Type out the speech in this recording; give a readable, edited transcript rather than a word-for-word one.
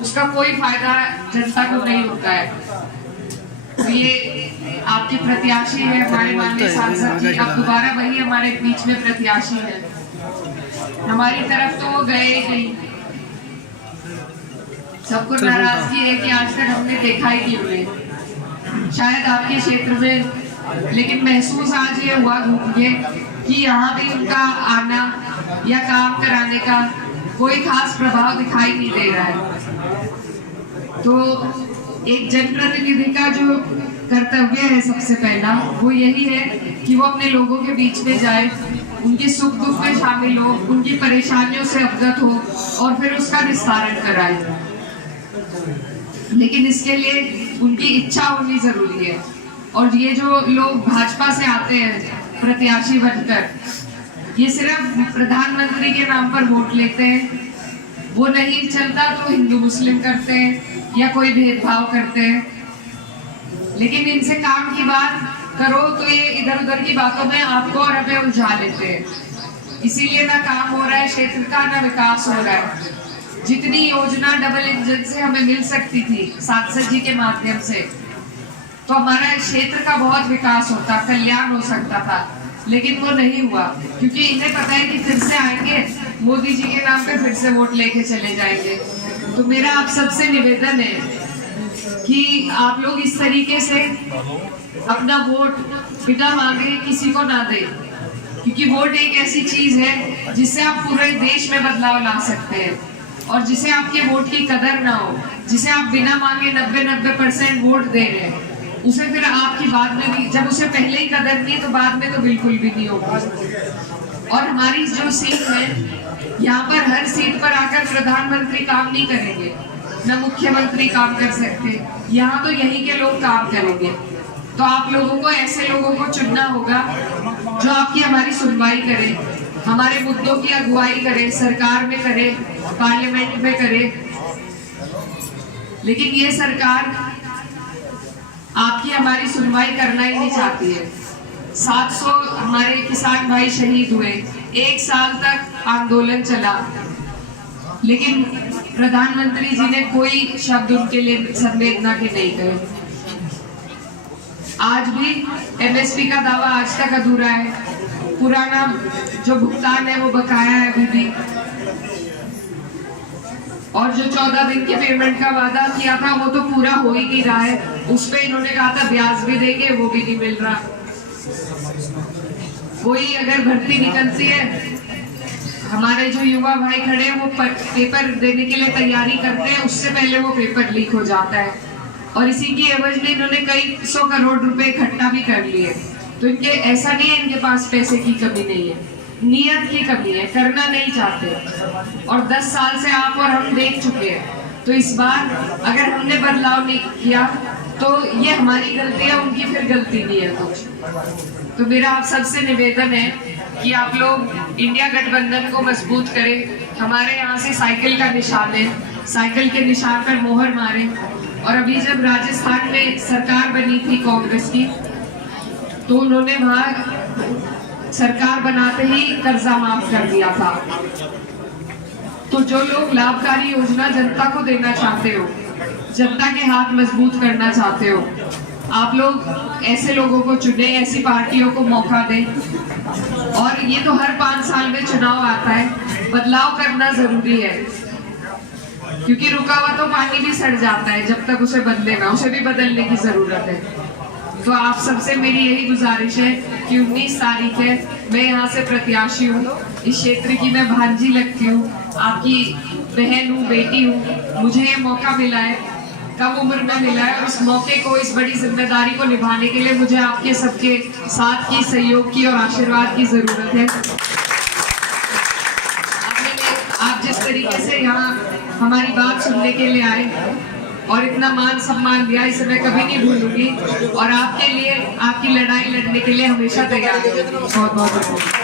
उसका कोई फायदा जनता को नहीं होता है। तो ये आपके प्रत्याशी है हमारे माननीय सांसद जी, अब दोबारा वही हमारे बीच में प्रत्याशी है। हमारी तरफ तो वो गए ही नहीं, सबको नाराजगी है कि आज तक हमने देखा ही नहीं उन्हें, शायद आपके क्षेत्र में। लेकिन महसूस आज ये हुआ घूम के कि यहाँ भी उनका आना या काम कराने का कोई खास प्रभाव दिखाई नहीं दे रहा है। तो एक जनप्रतिनिधि का जो कर्तव्य है सबसे पहला वो यही है कि वो अपने लोगों के बीच में जाए, उनके सुख दुख में शामिल हो, उनकी परेशानियों से अवगत हो और फिर उसका निस्तारण कराए। लेकिन इसके लिए उनकी इच्छा होनी जरूरी है। और ये जो लोग भाजपा से आते हैं प्रत्याशी बनकर, ये सिर्फ प्रधानमंत्री के नाम पर वोट लेते हैं, वो नहीं चलता तो हिंदू मुस्लिम करते हैं या कोई भेदभाव करते हैं। लेकिन इनसे काम की बात करो तो ये इधर उधर की बातों में आपको और हमें उलझा लेते हैं। इसीलिए ना काम हो रहा है क्षेत्र का, ना विकास हो रहा है। जितनी योजना डबल इंजन से हमें मिल सकती थी सांसद जी के माध्यम से, तो हमारा क्षेत्र का बहुत विकास होता, कल्याण हो सकता था, लेकिन वो नहीं हुआ क्योंकि इन्हें पता है कि फिर से आएंगे मोदी जी के नाम पे, फिर से वोट लेके चले जाएंगे। तो मेरा आप सबसे निवेदन है कि आप लोग इस तरीके से अपना वोट बिना मांगे किसी को ना दें, क्योंकि वोट एक ऐसी चीज है जिससे आप पूरे देश में बदलाव ला सकते हैं। और जिसे आपके वोट की कदर ना हो, जिसे आप बिना मांगे 90% वोट दे रहे हैं, उसे फिर आपकी बाद में भी, जब उसे पहले ही कदर नहीं तो बाद में तो बिल्कुल भी नहीं होगी। और हमारी जो सीट है, यहाँ पर हर सीट पर आकर प्रधानमंत्री काम नहीं करेंगे, न मुख्यमंत्री काम कर सकते, यहाँ तो यहीं के लोग काम करेंगे। तो आप लोगों को ऐसे लोगों को चुनना होगा जो आपकी हमारी सुनवाई करे, हमारे मुद्दों की अगुवाई करे, सरकार में करे, पार्लियामेंट में करे। लेकिन ये सरकार आपकी हमारी सुनवाई करना ही नहीं चाहती है। 700 हमारे किसान भाई शहीद हुए, 1 साल तक आंदोलन चला, लेकिन प्रधानमंत्री जी ने कोई शब्द उनके लिए संवेदना के नहीं कहे। आज भी एमएसपी का दावा आज तक अधूरा है, पुराना जो भुगतान है वो बकाया है अभी भी, और जो 14 दिन की पेमेंट का वादा किया था वो तो पूरा हो ही नहीं रहा है। उस पे इन्होंने कहा था ब्याज भी देंगे, वो भी नहीं मिल रहा। कोई अगर भर्ती निकलती है, हमारे जो युवा भाई खड़े हैं वो पेपर देने के लिए तैयारी करते हैं, उससे पहले वो पेपर लीक हो जाता है। और इसी की एवज में इन्होंने कई 100 करोड़ रुपए इकट्ठा भी कर लिए। तो इनके ऐसा नहीं है इनके पास पैसे की कमी नहीं है, नियत की कमी है, करना नहीं चाहते। और 10 साल से आप और हम देख चुके हैं। तो इस बार अगर हमने बदलाव नहीं किया तो ये हमारी गलती है, उनकी फिर गलती नहीं है कुछ। तो मेरा आप सबसे निवेदन है कि आप लोग इंडिया गठबंधन को मजबूत करें। हमारे यहाँ से साइकिल का निशान है, साइकिल के निशान पर मोहर मारें। और अभी जब राजस्थान में सरकार बनी थी कांग्रेस की, तो उन्होंने वहां सरकार बनाते ही कर्जा माफ कर दिया था। तो जो लोग लाभकारी योजना जनता को देना चाहते हो, जनता के हाथ मजबूत करना चाहते हो, आप लोग ऐसे लोगों को चुने, ऐसी पार्टियों को मौका दें। और ये तो हर 5 साल में चुनाव आता है, बदलाव करना जरूरी है, क्योंकि रुका हुआ तो पानी भी सड़ जाता है जब तक उसे बदले ना, उसे भी बदलने की जरूरत है। तो आप सबसे मेरी यही गुजारिश है कि 19 तारीख है, मैं यहाँ से प्रत्याशी हूँ, इस क्षेत्र की मैं भांजी लगती हूँ, आपकी बहन हूँ, बेटी हूँ। मुझे ये मौका मिला है, कम उम्र में मिला है, और इस मौके को, इस बड़ी जिम्मेदारी को निभाने के लिए मुझे आपके सबके साथ की, सहयोग की और आशीर्वाद की जरूरत है। आप जिस तरीके से यहाँ हमारी बात सुनने के लिए आए और इतना मान सम्मान दिया, इसे मैं कभी नहीं भूलूंगी। और आपके लिए, आपकी लड़ाई लड़ने के लिए हमेशा तैयार हूँ। बहुत बहुत धन्यवाद।